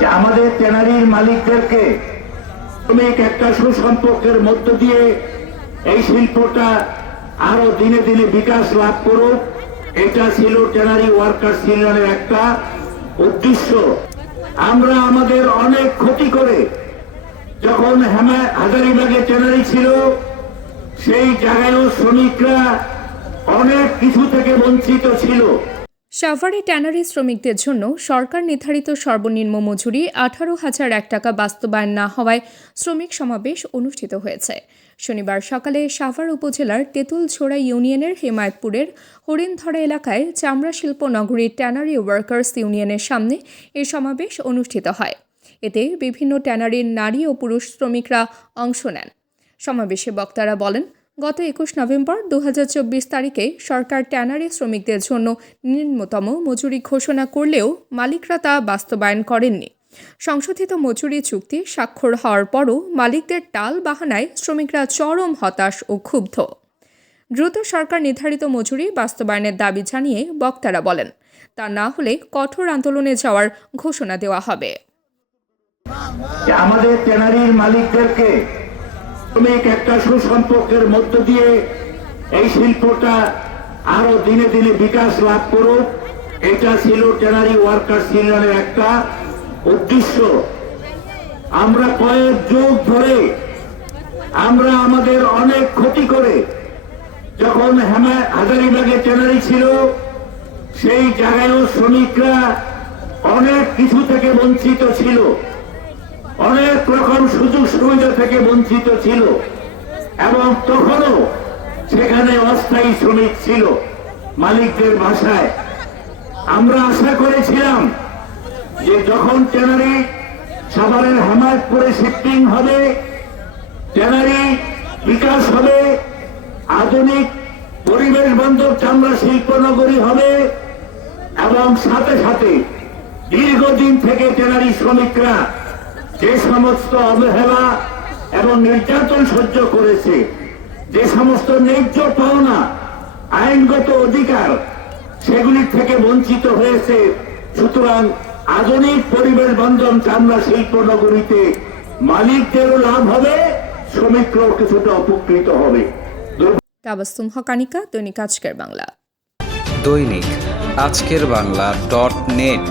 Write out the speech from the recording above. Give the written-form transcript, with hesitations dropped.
যে আমাদের ট্যানারির মালিকদেরকে শ্রমিক একটা সুসম্পর্কের মধ্য দিয়ে এই শিল্পটা আরো দিনে দিনে বিকাশ লাভ করুক, এটা ছিল ট্যানারি ওয়ার্কার্স ইউনিয়নের একটা উদ্দেশ্য। আমরা আমাদের অনেক ক্ষতি করে যখন হাজারীবাগে ট্যানারি ছিল সেই জায়গায়ও শ্রমিকরা অনেক কিছু থেকে বঞ্চিত ছিল। সাভারে ট্যানারি শ্রমিকদের জন্য সরকার নির্ধারিত সর্বনিম্ন মজুরি 18,001 টাকা বাস্তবায়ন না হওয়ায় শ্রমিক সমাবেশ অনুষ্ঠিত হয়েছে। শনিবার সকালে সাভার উপজেলার তেঁতুলছোড়া ইউনিয়নের হেমায়তপুরের হরিণধরা এলাকায় চামড়া শিল্প নগরীর ট্যানারি ওয়ার্কার্স ইউনিয়নের সামনে এই সমাবেশ অনুষ্ঠিত হয়। এতে বিভিন্ন ট্যানারির নারী ও পুরুষ শ্রমিকরা অংশ নেন। সমাবেশে বক্তারা বলেন, গত 21 নভেম্বর 2024 তারিখে সরকার ট্যানারি শ্রমিকদের জন্য নিম্নতম মজুরি ঘোষণা করলেও মালিকরা তা বাস্তবায়ন করেননি। সংশোধিত মজুরি চুক্তি স্বাক্ষর হওয়ার পরও মালিকদের টাল বাহানায় শ্রমিকরা চরম হতাশ ও ক্ষুব্ধ। দ্রুত সরকার নির্ধারিত মজুরি বাস্তবায়নের দাবি জানিয়ে বক্তারা বলেন, তা না হলে কঠোর আন্দোলনে যাওয়ার ঘোষণা দেওয়া হবে। আমাদের ট্যানারির মালিকদেরকে শ্রমিক একটা সুসম্পর্কের মধ্য দিয়ে এই শিল্পটা আরো দিনে দিনে বিকাশ লাভ করুক, এটা ছিল ট্যানারি ওয়ার্কার্স ইউনিয়নের একটা উদ্দেশ্য। আমরা কয়েক যুগ ধরে আমরা আমাদের অনেক ক্ষতি করে যখন হাজারীবাগে ট্যানারি ছিল সেই জায়গায়ও শ্রমিকরা অনেক কিছু থেকে বঞ্চিত ছিল, অনেক রকম সুযোগ সুবিধা থেকে বঞ্চিত ছিল এবং তখনও সেখানে অস্থায়ী শ্রমিক ছিল মালিকদের ভাষায়। আমরা আশা করেছিলাম যে যখন ট্যানারি সাভারের হেমায়তপুরে শিফটিং হবে, ট্যানারি বিকাশ হবে, আধুনিক পরিবেশ বান্ধব চামড়া শিল্প নগরী হবে এবং সাথে সাথে দীর্ঘদিন থেকে ট্যানারি শ্রমিকরা যে সমস্ত অবহেলা এবং নির্যাতন সহ্য করেছে, যে সমস্ত ন্যায্য পাওনা আইনগত অধিকার সেগুলি থেকে বঞ্চিত হয়েছে। সুতরাং আধুনিক পরিবেশ বান্ধব চামড়া শিল্প নগরীতে মালিকদেরও লাভ হবে, শ্রমিকরাও কিছুটা উপকৃত হবে। তাবাসসুম হকানিকা, দৈনিক আজকের বাংলা। দৈনিক আজকের বাংলা .net